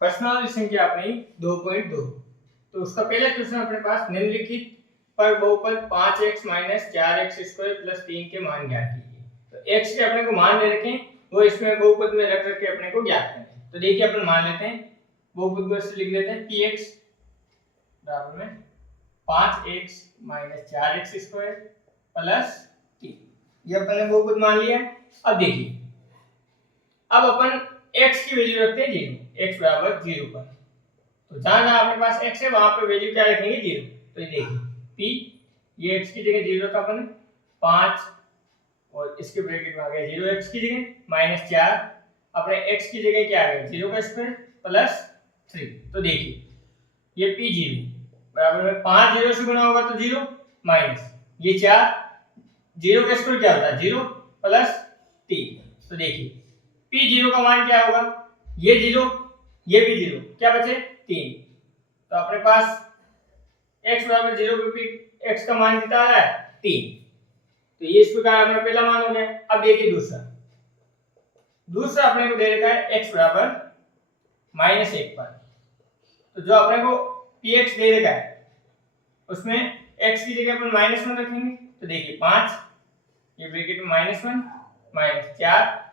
प्रश्न संख्या अपनी 2.2। तो उसका पहला क्वेश्चन अपने पास निम्नलिखित पर बहुपद 5x - 4x² + 3 के मान ज्ञात कीजिए। तो x के अपने को मान दे रखे हैं, वो इसमें बहुपद में रख के अपने को ज्ञात करना है। तो देखिए अपन मान लेते हैं, बहुपद को ऐसे लिख लेते हैं px बराबर में 5x - 4x² + 3। ये अपन ने बहुपद मान लिया। अब देखिए, अब अपन x की वैल्यू रखते हैं 0, x बराबर 0 पर। तो जहां जहां अपने पास x है वहां पे वैल्यू क्या रखेंगे 0। तो ये देखिए p, ये x की जगह 0 रखा अपन 5 और इसके ब्रैकेट में आ गया 0 x की जगह -4, अपने x की जगह क्या आ गया 0 का स्क्वायर प्लस 3। तो देखिए ये p0 बराबर में 5 0 से गुणा होगा तो 0 माइनस ये 4, 0 का स्क्वायर क्या होता है 0 प्लस 3। तो देखिए p0 का मान क्या होगा, ये 0 ये भी 0, क्या बचे 3। तो अपने पास x बराबर 0 पे x का मान कितना आ रहा है 3। तो ये इस प्रकार अपना पहला मान हो गया। अब देखिए दूसरा अपने को दे रखा है x बराबर -1 पर। तो जो अपने को px दे रखा है उसमें x की जगह अपन -1 रखेंगे। तो देखिए 5, ये ब्रैकेट में -1 -4,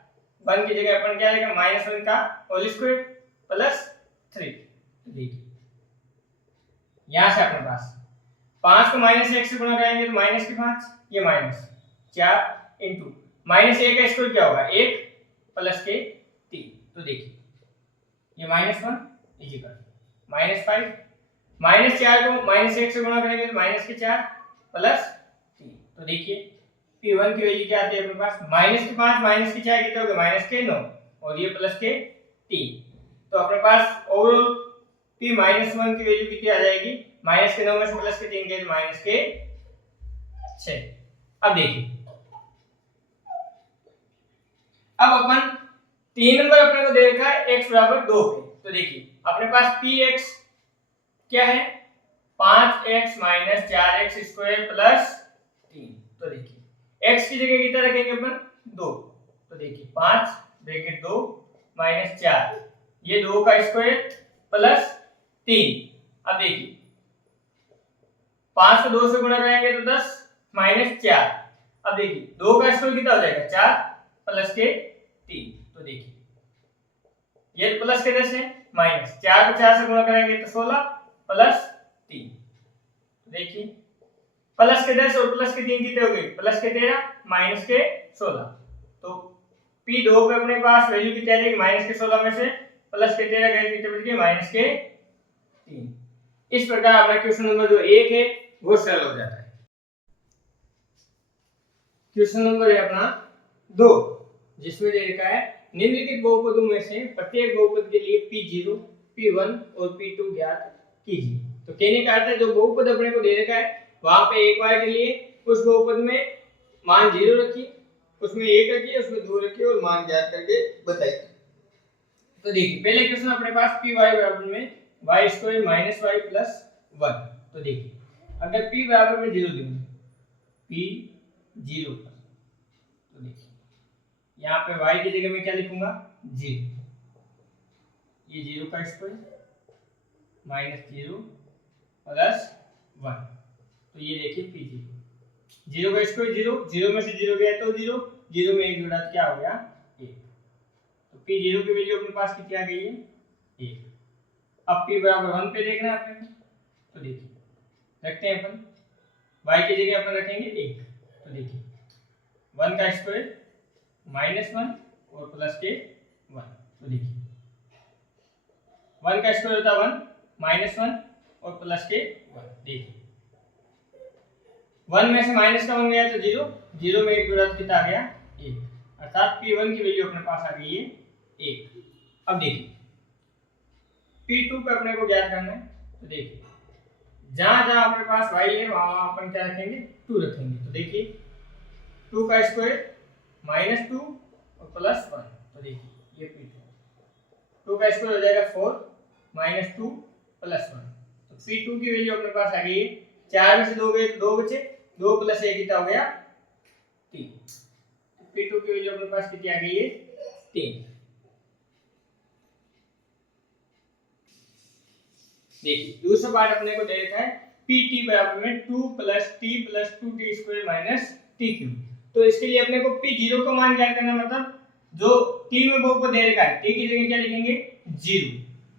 1 की जगह अपन क्या लेंगे -1 का होल स्क्वायर प्लस 3। तो देखिए यहां से अपने पास 5 को -1 से गुणा करेंगे तो -5, ये -4 इनटू -1 का स्क्वायर क्या होगा 1 प्लस के 3। तो देखिए ये -1 इज इक्वल -5, -4 को -1 से गुणा करेंगे तो -4 प्लस 3। तो देखिए p1 की वैल्यू क्या आती है अपने पास -5 -4 कितना हो गया -9 और ये प्लस के 3। तो अपने पास ओवरऑल p -1 की वैल्यू कितनी आ जाएगी -9 में से प्लस के 3 के -6। अब देखिए, अब अपन 3 नंबर अपने को दे रखा है x बराबर 2 पे। तो देखिए अपने पास px क्या है 5x - 4x² + 3। तो देखिए x की जगह कितना रखेंगे अपन 2। तो देखिए 5 ब्रैकेट 2 -4, ये 2 का स्क्वायर प्लस 3। अब देखिए 5 को 2 से गुणा करेंगे तो 10 -4। अब देखिए 2 का स्क्वायर कितना हो जाएगा 4 प्लस के 3। तो देखिए ये प्लस के 10 है, -4 को 4 से गुणा करेंगे तो 16 प्लस 3। देखिए प्लस के 10 और प्लस के 3 कितने हो गए प्लस के 13 माइनस के 16। तो p2 पे अपने पास वैल्यू कितनी आ जाएगी -16 में से प्लस के 13 गए कितने बच गए -3। इस प्रकार अपना क्वेश्चन नंबर जो 1 है वो सॉल्व हो जाता है। क्वेश्चन नंबर है अपना 2, जिसमें दे रखा है निम्नलिखित बहुपदों में से प्रत्येक बहुपद के लिए p0, p1 और p2 ज्ञात कीजिए। तो कहने का अर्थ है जो बहुपद अपने को दे रखा है वहां पे एक बार के लिए उस बहुपद में मान 0 रखिए, उसमें 1 रखिए, उसमें 2 रखिए और मान ज्ञात करके बताइए। तो देखिए पहले क्वेश्चन अपने पास py बराबर में y² - y + 1। तो देखिए अगर p बराबर में 0 देंगे p 0 पर, तो देखिए यहाँ पे y की जगह में क्या लिखूंगा 0, ये 0 का स्क्वायर -0 प्लस 1। तो ये देखिए p0, 0 का स्क्वायर 0, 0 में से 0 गया तो 0, 0 में 1 जोड़ा तो क्या हो गया 1। तो p0 की वैल्यू अपने पास कितनी आ गई है 1। अब p बराबर 1 पे देखना है अपने को। तो देखिए रखते हैं अपन y की जगह अपन रखेंगे 1। तो देखिए 1 का स्क्वायर -1 और प्लस के 1। तो देखिए 1 का स्क्वायर होता है 1 -1 और प्लस के 1। देखिए 1 में से माइनस का 1 गया तो 0, 0 में 1 जोड़ा तो कितना आ गया 1, अर्थात p1 की वैल्यू अपने पास आ गई है 1। अब देखिए p2 पे अपने को ज्ञात करना है। तो देखिए जहां जहां अपने पास y है वहां अपन क्या रखेंगे 2 रखेंगे। तो देखिए 2 का स्क्वायर -2 और प्लस 1। तो देखिए ये p2, 2 का स्क्वायर हो जाएगा 4 -2 प्लस 1। तो p2 की वैल्यू अपने पास आ गई है 4 में से 2 गए तो 2 बचे, 2 प्लस 1 कितना हो गया 3। p2 की वैल्यू अपने पास कितनी आ गई है 3। देखिए दूसरा पार्ट अपने को दे रखा है पी टी बराबर में 2 + t + 2t² - t³। तो इसके लिए अपने को p0 का मान क्या करना, मतलब जो t में बहुपद दे रखा है t की जगह क्या लिखेंगे 0,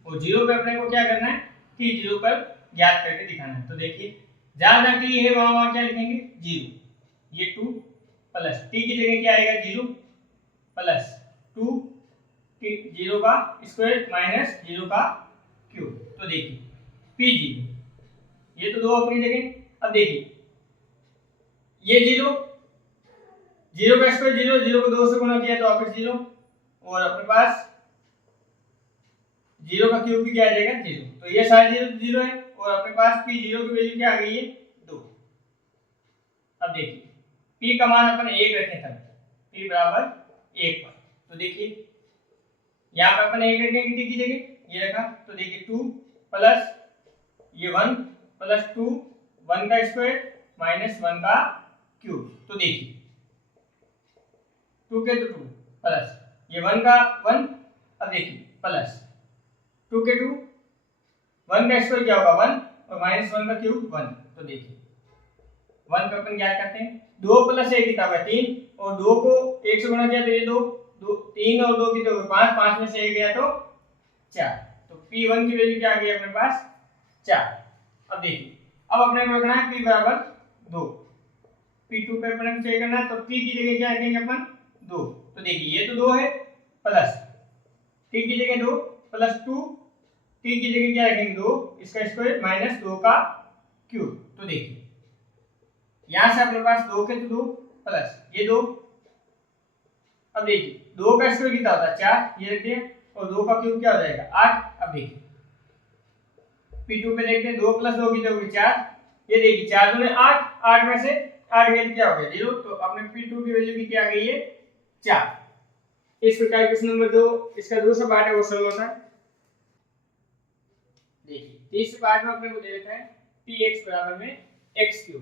और 0 पे अपने को क्या करना है t0 पर ज्ञात करके दिखाना है। तो देखिए जहां जहां t है वहां क्या लिखेंगे 0, ये 2 प्लस t की जगह क्या आएगा 0 प्लस 2 t 0 का स्क्वायर माइनस 0 का क्यूब। तो देखिए p0 ये तो 2 अपनी जगह। अब देखिए ये 0 0 का स्क्वायर 0, 0 को 2 से गुणा किया तो वापस 0, और अपने पास 0 का क्यूब भी क्या आ जाएगा 0। तो ये सारे 0 0 है, और अपने पास p0 की वैल्यू क्या आ गई है 2। अब देखिए p का मान अपन 1 रखें तब p बराबर 1 पर। तो देखिए यहाँ पे अपन 1 रखेंगे t की जगह, ये रखा। तो देखिए 2 प्लस ये 1 प्लस 2 1 का स्क्वायर माइनस 1 का क्यूब। तो देखिए 2 के तो 2 प्लस ये 1 का 1, अब देखिए प्लस 2 के 2 1 का स्क्वायर क्या होगा 1, और माइनस 1 का क्यूब 1। तो देखिए 1 पे अपन क्या करते हैं 2 + 1 कितना हुआ 3, और 2 को 1 से गुणा किया तो ये 2 3 और 2 की तो 5, 5 में से 1 गया तो 4। तो p1 की वैल्यू क्या आ गई अपने पास 4। अब देखिए अब अपने को रखना है p बराबर 2, p2 पे अपने को चेक करना है। तो p की जगह क्या रखेंगे अपन 2। तो देखिए ये तो 2 है प्लस t की जगह 2 प्लस 2 t की जगह क्या रखेंगे 2 इसका स्क्वायर माइनस 2 का क्यूब। तो देखिए यहां से अपने पास 2 के तो 2 प्लस ये 2। अब देखिए 2 का स्क्वायर कितना होता है 4, ये रख दिया, और 2 का क्यूब क्या हो जाएगा 8। अब देखिए p2 पे देखते हैं 2 + 2 की होगी 4, ये देखिए 4 दूनी 8, 8 में से 8 गया क्या हो गया 0। तो अपने p2 की वैल्यू की क्या आ गई है 4। इस प्रकार क्वेश्चन नंबर 2 इसका दूसरा पार्ट है वो सॉल्व होता है। देखिए तीसरे पार्ट में अपने को दे रखा है px बराबर में x3।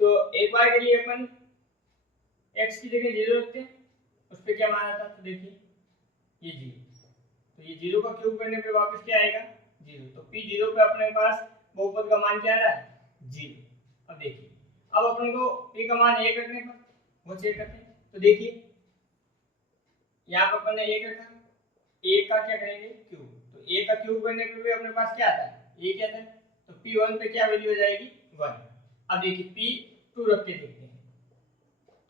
तो एक बार के लिए अपन x की जगह 0 रखते हैं, उस पे क्या मान आता है। तो देखिए ये 0, तो ये 0 का क्यूब करने पे वापस क्या आएगा 0। तो p0 पे अपने पास बहुपद का मान क्या आ रहा है 0। अब देखिए अब अपने को p का मान 1 रखने पर वो चेक करते हैं। तो देखिए यहाँ पर अपन ने 1 रखा, 1 का क्या करेंगे क्यूब। तो 1 का क्यूब करने पे भी अपने पास क्या आता है 1 आता है। तो p1 पे क्या वैल्यू हो जाएगी 1। अब देखिए p2 रख के देखते हैं।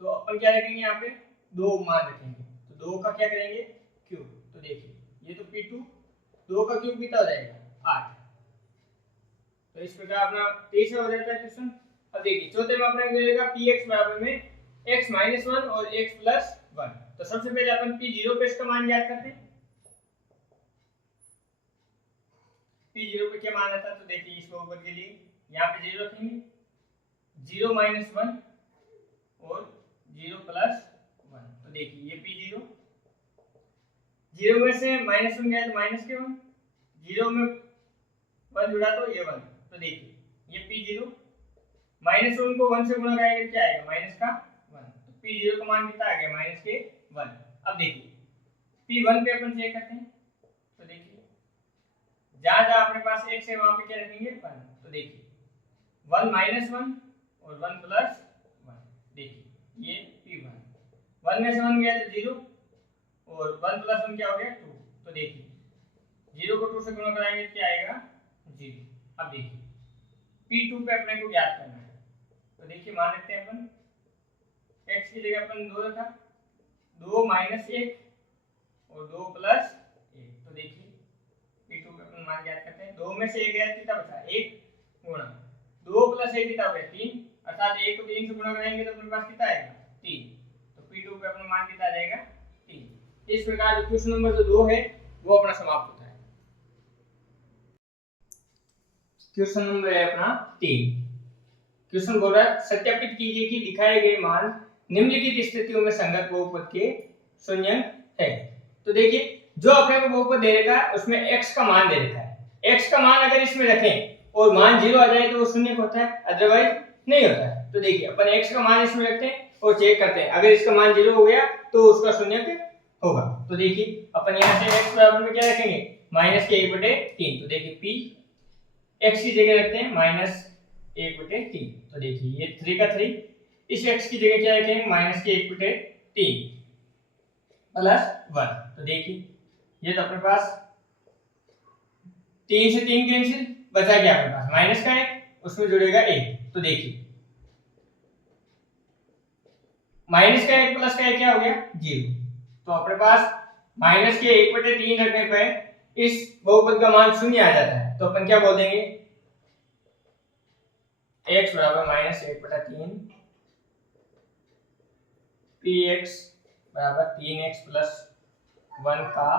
तो अपन क्या रखेंगे यहाँ पे 2 मान रखेंगे, तो 2 का क्या करेंगे क्यूब। तो देखिए ये तो p2 2 का क्यूब कितना हो जाएगा 8। तो इस प्रकार अपना तीसरा हो जाता है क्वेश्चन। अब देखिए चौथे में अपने को देगा px बराबर में x - 1 और x + 1। तो सबसे पहले अपन p0 पे इसका मान ज्ञात करते हैं। p0 पे क्या मान आता है। तो देखिए इस बहुपद के लिए यहाँ पे 0 रखेंगे, 0 - 1 और 0 + 1। तो देखिए ये p0 0 में से -1 गया तो माइनस के 1, 0 में 1 जुड़ा तो ये 1। तो देखिए ये p0 -1 को 1 से गुणा करेंगे क्या आएगा माइनस का 1। तो p0 का मान कितना आ गया माइनस के 1। अब देखिए p1 पे अपन चेक करते हैं। तो देखिए जहां जहां अपने पास x है वहां पे क्या रखेंगे 1। तो देखिए 1 - 1 और 1 + 1। देखिए ये p1 1 में से 1 गया तो 0, और 1 + 1 क्या हो गया 2। तो देखिए 0 को 2 से गुणा कराएंगे क्या आएगा 0। अब देखिए p2 पे अपने को ज्ञात करना है। तो देखिए मान लेते हैं अपन x की जगह अपन 2 रखा, 2 - 1 और 2 + 1। तो देखिए p2 पे अपन मान ज्ञात करते हैं। 2 में से 1 गया कितना बचा 1 गुणा 2 + 1 कितना हो गया 3, अर्थात 1 को 3 से गुणा करेंगे तो अपने पास कितना आएगा 3। तो p2 पे अपना मान कितना आ जाएगा 3। इस प्रकार जो क्वेश्चन नंबर 2 है वो अपना समाप्त होता है। क्वेश्चन नंबर है अपना 3। क्वेश्चन बोल रहा है सत्यापित कीजिए कि दिखाए गए मान निम्नलिखित स्थितियों में संगत बहुपद के शून्यंक है। तो देखिए जो अपने को बहुपद दे रखा है उसमें x का मान दे रखा है। x का मान अगर इसमें रखें और मान 0 आ जाए तो वो शून्य होता है, अदरवाइज नहीं होता है। तो देखिए अपन x का मान इसमें रखते हैं और चेक करते हैं, अगर इसका मान 0 हो गया तो उसका शून्यंक होगा। तो देखिए अपन यहाँ से x बराबर में क्या रखेंगे -1/3। तो देखिए p x की जगह रखते हैं -1/3। तो देखिए ये 3 का 3, इस x की जगह क्या रखेंगे -1/3 प्लस 1। तो देखिए ये तो अपने पास 3 से 3 कैंसिल, बचा क्या अपने पास माइनस का 1, उसमें जुड़ेगा 1। तो देखिए माइनस का 1 प्लस का 1 क्या हो गया 0। तो अपने पास माइनस के 1/3 रखने पर इस बहुपद का मान 0 आ जाता है। तो अपन क्या बोल देंगे x बराबर -1/3 px बराबर 3x प्लस 1 का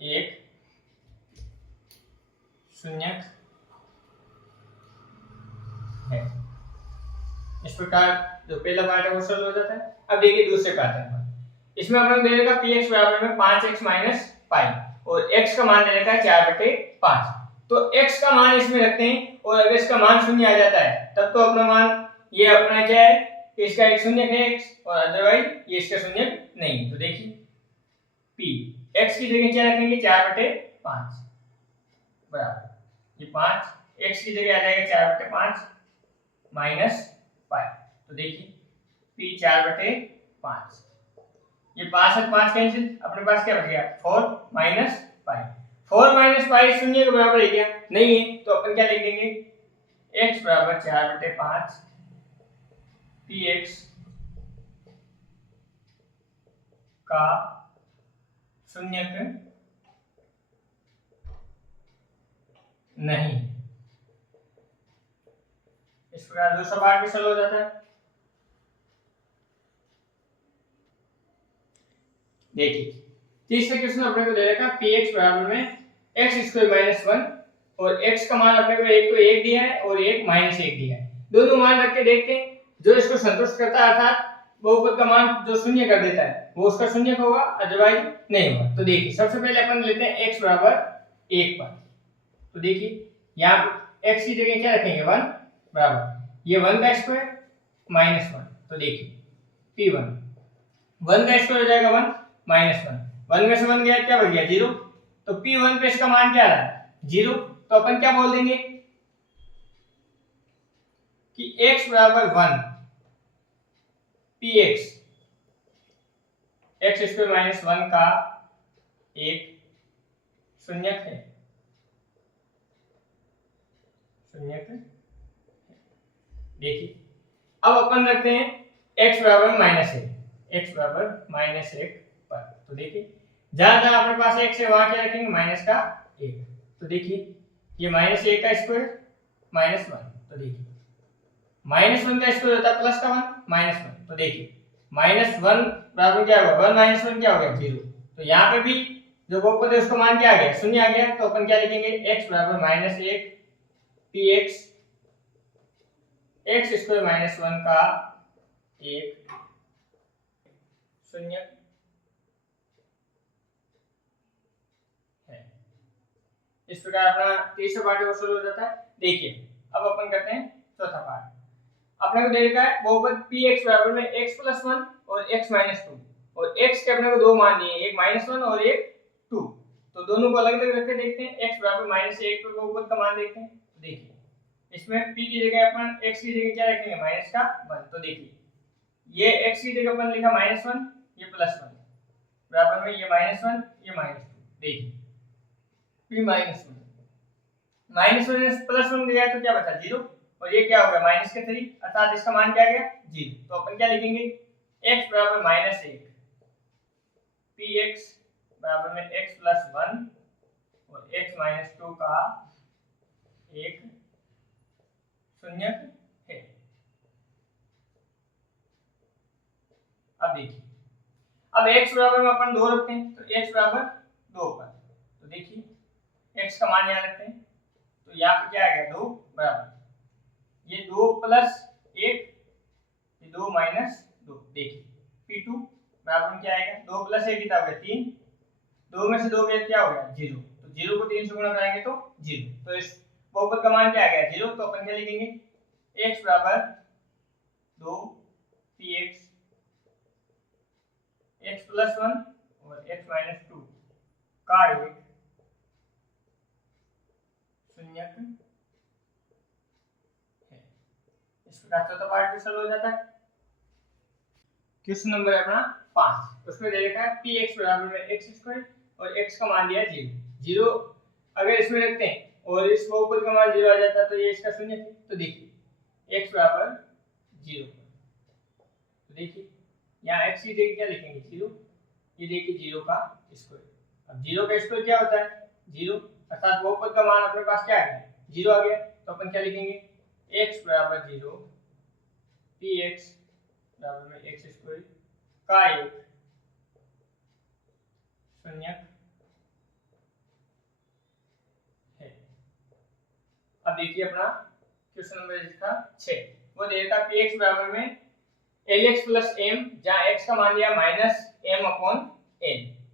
1 शून्यक है। इस प्रकार जो पहला पार्ट है वो सॉल्व हो जाता है। अब देखिए दूसरे पैटर्न पर, इसमें अपन दे रखा px बराबर में 5x माइनस पाई और x का मान दे रखा है 4/5। तो x का मान इसमें रखते हैं और अगर इसका मान 0 आ जाता है तब तो अपना मान ये अपना क्या है, इसका एक शून्य है x और अदरवाइज ये इसका शून्य नहीं। तो देखिए p x की जगह क्या रखेंगे 4/5 बराबर ये 5 x की जगह आ जाएगा 4/5 माइनस पाई। तो देखिए p 4/5, ये 5 और 5 कैंसिल, अपने पास क्या बच गया 4 माइनस पाई। 4 माइनस पाई शून्य के बराबर है क्या नहीं है, तो अपन क्या लिख देंगे x बराबर 4/5 px का शून्यक नहीं। इस प्रकार दूसरा पार्ट भी सॉल्व हो जाता है। देखिए तीसरे क्वेश्चन अपने को दे रखा है px बराबर में x² - 1 और x का मान अपने को एक तो 1 दिया है और एक -1 दिया है। दोनों मान रख के देखते हैं, जो इसको संतुष्ट करता है अर्थात बहुपद का मान जो शून्य कर देता है वो उसका शून्य होगा, अदरवाइज नहीं होगा। तो देखिए सबसे पहले अपन लेते हैं x बराबर 1 पर। तो देखिए यहाँ x की जगह क्या रखेंगे 1 बराबर ये 1 का स्क्वायर -1। तो देखिए p1 1 का स्क्वायर हो जाएगा 1 -1, 1 में से 1 गया क्या बच गया 0। तो p1 पे इसका मान क्या आ रहा है 0। तो अपन क्या बोल देंगे कि x बराबर 1 px x² - 1 का एक शून्यक है, शून्यक है। देखिए अब अपन रखते हैं x बराबर -1, x बराबर -1 पर। तो देखिए जहां जहां अपने पास x है वहां क्या रखेंगे माइनस का 1। तो देखिए ये -1 का स्क्वायर -1। तो देखिए -1 का स्क्वायर होता है प्लस का 1 -1। तो देखिए -1 बराबर क्या होगा 1 - 1 क्या हो गया 0। तो यहाँ पे भी जो बहुपद है उसका मान क्या आ गया 0 आ गया। तो अपन क्या लिखेंगे x बराबर -1 px x² - 1 का एक शून्य है। इस प्रकार अपना तीसरा पार्ट वो शुरू हो जाता है। देखिए अब अपन करते हैं चौथा पार्ट। अपने को दे रखा है बहुपद px बराबर में x + 1 और x - 2 और x के अपने को दो मान दिए, एक -1 और एक 2। तो दोनों को अलग अलग रख के देखते हैं। x बराबर -1 पर बहुपद का मान देखते हैं। तो देखिए इसमें p की जगह अपन x की जगह क्या रखेंगे -1। तो देखिए ये x की जगह अपन लिखा -1, ये +1 बराबर में ये -1 ये -2। देखिए p -1 +1 गया तो क्या बचा 0 और ये क्या हो गया -3 अर्थात इसका मान क्या आ गया 0। तो अपन क्या लिखेंगे x बराबर -1 px बराबर में x + 1 और x - 2 का एक शून्यक है। अब देखिए अब x बराबर में अपन 2 रखते हैं। तो x बराबर 2 पर। तो देखिए x का मान यहाँ रखते हैं। तो यहाँ पे क्या आ गया 2 बराबर ये 2 + 1 ये 2 - 2। देखिए p2 बराबर क्या आएगा 2 + 1 कितना हो गया 3, 2 में से 2 गया क्या हो गया 0। तो 0 को 3 से गुणा कराएंगे तो 0। तो इस बहुपद का मान क्या आ गया 0। तो अपन क्या लिखेंगे x बराबर 2 px x + 1 और x - 2 का एक शून्यक इसका चौथा पार्ट भी सॉल्व हो जाता है। क्वेश्चन नंबर है अपना 5, उसमें दे रखा है px बराबर में x² और x का मान दिया है 0 अगर इसमें रखते हैं और इस बहुपद का मान 0 आ जाता है तो ये इसका शून्य है। तो देखिए x बराबर 0, तो देखिए यहाँ x की जगह क्या लिखेंगे 0, ये देखिए 0 का स्क्वायर। अब 0 का स्क्वायर क्या होता है 0, अर्थात बहुपद का मान अपने पास क्या आ गया 0 आ गया। तो अपन क्या लिखेंगे x बराबर 0 px बराबर में x² का एक शून्यक है। अब देखिए अपना क्वेश्चन नंबर इसका 6, वो दे रखा px बराबर में lx प्लस m, जहां x का मान दिया -m/n।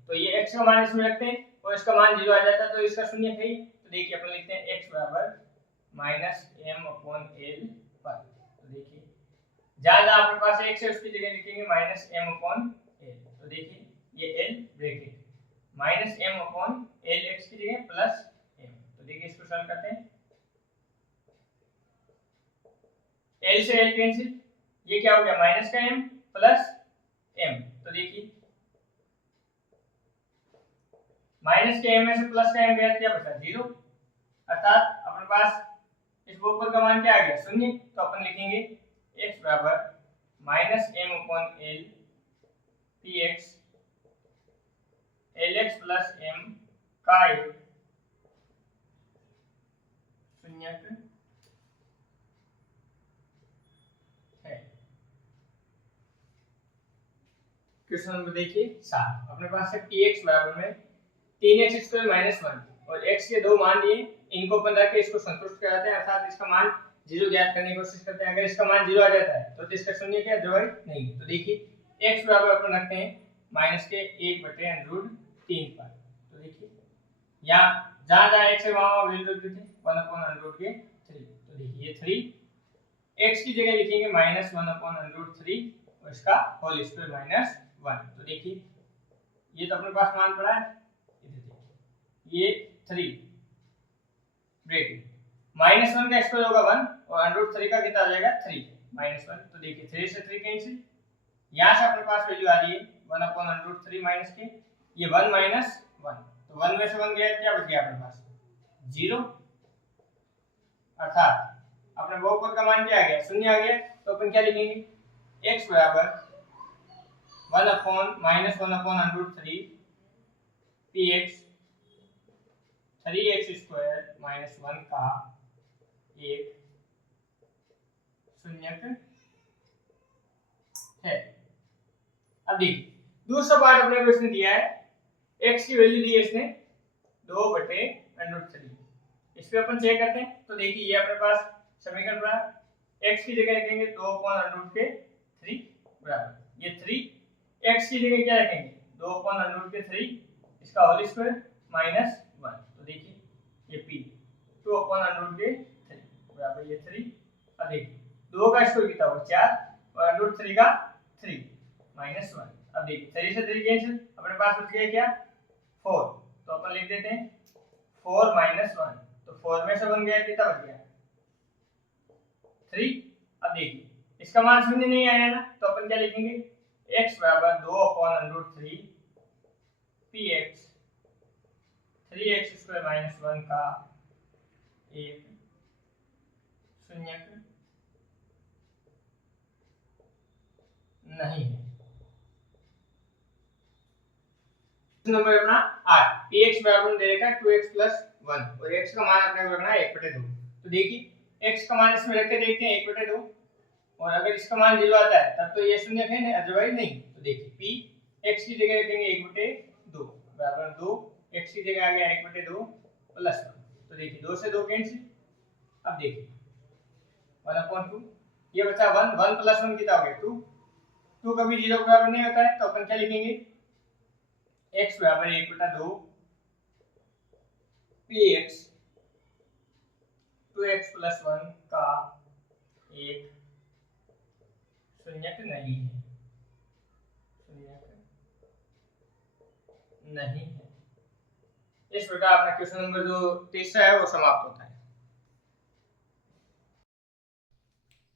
तो ये x का मान इसमें रखते हैं और इसका मान 0 आ जाता है तो इसका शून्य है। तो देखिए अपन लिखते हैं x बराबर -m/l पर। तो देखिए जहां जहां अपने पास x है उसकी जगह लिखेंगे -m/l। तो देखिए ये l ब्रैकेट -m/l x की जगह प्लस m। तो देखिए इसको सॉल्व करते हैं, l से l कैंसिल, ये क्या हो गया माइनस का m प्लस m। तो देखिए माइनस के m में से प्लस का m गया क्या बचा 0, अर्थात अपने पास इस बहुपद का मान क्या आ गया 0। तो अपन लिखेंगे x बराबर -m/l px lx plus m का एक शून्यक है। क्वेश्चन नंबर देखिए 7, अपने पास है px बराबर में 3x² - 1 और x के दो मान दिए, इनको अपन रख के इसको संतुष्ट कराते हैं, अर्थात इसका मान 0 ज्ञात करने की कोशिश करते हैं। अगर इसका मान 0 आ जाता है तो इसका शून्य क्या अदरवाइज नहीं। तो देखिए x बराबर अपन रखते हैं -1/√3 पर। तो देखिए यहाँ जहां जहां x है वहां वैल्यू रख देते हैं 1/√3। तो देखिए ये 3 x की जगह लिखेंगे -1/√3 और इसका होल स्क्वायर -1। तो देखिए ये तो अपने पास मान पड़ा है, ये 3 ब्रैकेट -1 का स्क्वायर होगा 1 और √3 का कितना आ जाएगा 3 -1। तो देखिए 3 से 3 कैंसिल, यहां से अपने पास वैल्यू आ रही है 1/√3 माइनस के, ये 1 माइनस 1, तो 1 में से 1 गया क्या बच गया अपने पास 0, अर्थात अपने बहुपद का मान क्या आ गया 0 आ गया। तो अपन क्या लिखेंगे x बराबर 1/√3 px 3x² - 1 का एक शून्यक है। अब देखिए दूसरा पार्ट अपने को इसने दिया है, x की वैल्यू दी है इसने 2/√3। इस पे अपन चेक करते हैं। तो देखिए ये अपने पास समीकरण पड़ा, x की जगह रखेंगे 2/√3 बराबर ये 3, x की जगह क्या रखेंगे 2/√3 इसका होल स्क्वायर -1। तो देखिए ये p 2/√3 बराबर ये 3। अब देखिए 2 का स्क्वायर कितना होगा 4 और √3 का 3 -1। अब देखिए 3 से 3 कैंसिल, अपने पास बच गया क्या 4। तो अपन लिख देते हैं 4 -1, तो 4 में से 1 गया कितना बच गया 3। अब देखिए इसका मान शून्य नहीं आया ना, तो अपन क्या लिखेंगे x बराबर 2/√3 px 3x² - 1 का एक शून्यक नहीं है। नंबर अपना 8, px बराबर दे रखा है 2x + 1 और x का मान अपने को रखना है 1/2। तो देखिए x का मान इसमें रख के देखते हैं 1/2, और अगर इसका मान 0 आता है तब तो ये शून्य है ना, अदरवाइज नहीं। तो देखिए p x की जगह रखेंगे 1/2 बराबर 2, x की जगह आ गया 1/2 + 1। तो देखिए 2 से 2 कैंसिल, अब देखिए 1/2 ये बचा 1, 1 + 1 कितना हो गया 2, 2 कभी 0 के बराबर नहीं होता है। तो अपन क्या लिखेंगे x बराबर 1/2 px 2x + 1 का एक शून्यक नहीं है, शून्यक नहीं है। इस प्रकार अपना क्वेश्चन नंबर जो तीसरा है वो समाप्त होता है।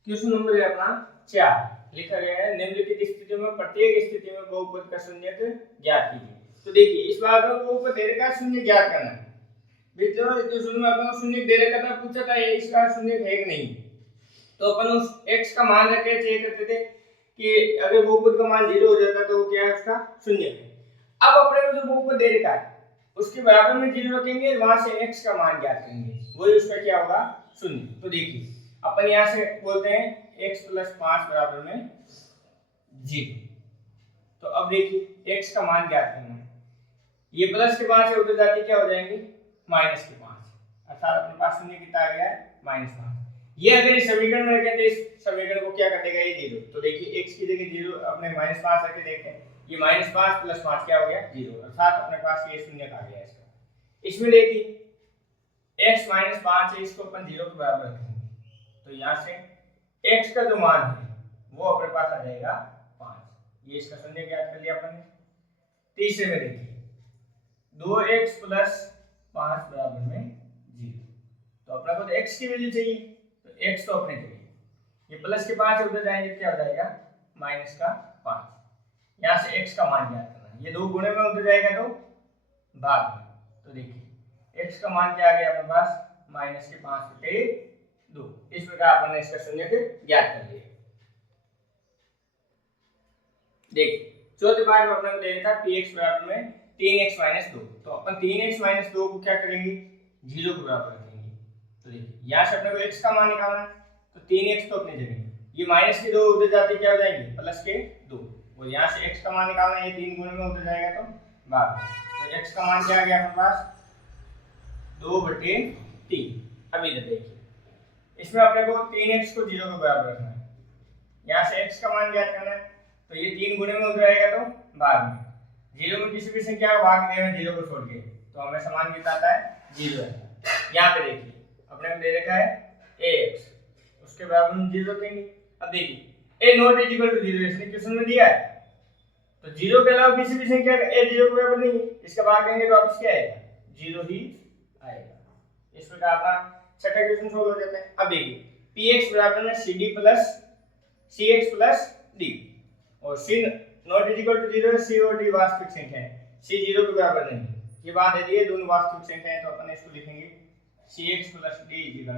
क्वेश्चन नंबर है अपना 4 लिखा गया है निम्नलिखित स्थितियों में प्रत्येक स्थिति में बहुपद का शून्यक ज्ञात कीजिए। तो देखिए इस बार में बहुपद दे रखा है, शून्य ज्ञात करना है। क्वेश्चन में अपन शून्य दे रखा था, पूछा था ये इसका शून्य है कि नहीं। तो अपन उस x का मान रख के चेक करते थे कि अगर बहुपद का मान 0 हो जाता तो वो क्या है, उसका शून्य है। अब अपने को जो बहुपद दे रखा है उसके बराबर में 0 रखेंगे, वहां से x का मान ज्ञात करेंगे, वही उसका क्या होगा, शून्य। तो देखिए अपन यहां से बोलते हैं x + 5 बराबर में 0। तो अब देखिए x का मान ज्ञात करना है, ये प्लस के 5 से उधर जाके क्या हो जाएंगे, -5, अर्थात अपने पास शून्य कितना आ गया है, -5। ये अगर इस समीकरण में रखें तो इस समीकरण को क्या कटेगा, ये 0। तो देखिए x की जगह 0 अपने -5 रख के देखते हैं, ये -5 + 5 क्या हो गया, 0, अर्थात अपने पास ये शून्य आ गया इसका। इसमें देखिए x - 5 है, इसको अपन 0 के बराबर रखेंगे, तो यहाँ से x का जो मान है वो अपने पास आ जाएगा 5, ये इसका शून्य ज्ञात कर लिया अपन ने। तीसरे में देखिए 2x + 5 बराबर में 0, तो अपने को तो x की वैल्यू चाहिए, तो x तो अपने चाहिए, ये प्लस के 5 उधर जाएंगे क्या हो जाएगा, -5। यहाँ से x का मान ज्ञात करना है, ये 2 गुणे में उधर जाएगा तो भाग में। तो देखिए x का मान क्या आ गया अपने पास, -5/2। इस प्रकार अपन ने इसका शून्य ज्ञात कर लिया। देखिए चौथे पार्ट में अपने को दे रखा px बराबर में 3x - 2, तो अपन 3x - 2 को क्या करेंगे, 0 के बराबर रखेंगे। तो देखिए यहाँ से अपने को x का मान निकालना है, तो 3x तो अपनी जगह, ये -2 उधर जाते क्या हो जाएंगे, +2, और यहाँ से x का मान निकालना है, ये 3 गुणे में उधर जाएगा तो भाग। तो x का मान क्या आ गया अपने पास, 2/3। अब इधर देखिए इसमें अपने को 3x को 0 के बराबर रखना है, यहाँ से x का मान ज्ञात करना है, तो ये 3 गुणे में उधर आएगा तो भाग में। 0 में किसी भी संख्या को भाग देना है 0 को छोड़ के, तो हमें समान कितना आता है, 0 है। यहाँ पे देखिए अपने को दे रखा है ax, उसके बराबर में 0 रखेंगे। अब देखिए a ≠ 0 इसने क्वेश्चन में दिया है, तो 0 के अलावा किसी भी संख्या का a 0 के बराबर नहीं है, इसका भाग देंगे तो वापस क्या आएगा, 0 ही आएगा। इस प्रकार अपना छठा क्वेश्चन सोल्व हो जाता है। अब देखिए px बराबर में cd + cx + d, और c ≠ 0 है, c और d वास्तविक संख्या है, c 0 के बराबर नहीं है, ये बात है, ये दोनों वास्तविक संख्या है, तो अपन इसको लिखेंगे cx + d =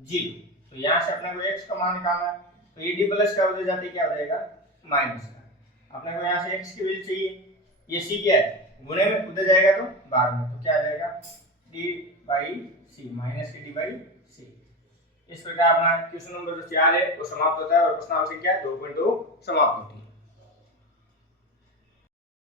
0। तो यहाँ से अपने को x का मान निकालना है, तो ये d प्लस का उधर जाते क्या हो जाएगा, माइनस का। अपने को यहाँ से x की वैल्यू चाहिए, ये c क्या है, गुणे में उधर जाएगा तो भाग में, तो क्या आ जाएगा, d/c -d/c। इस प्रकार अपना क्वेश्चन नंबर जो 4 है वो समाप्त होता है और प्रश्नावली संख्या 2.2 समाप्त होती है।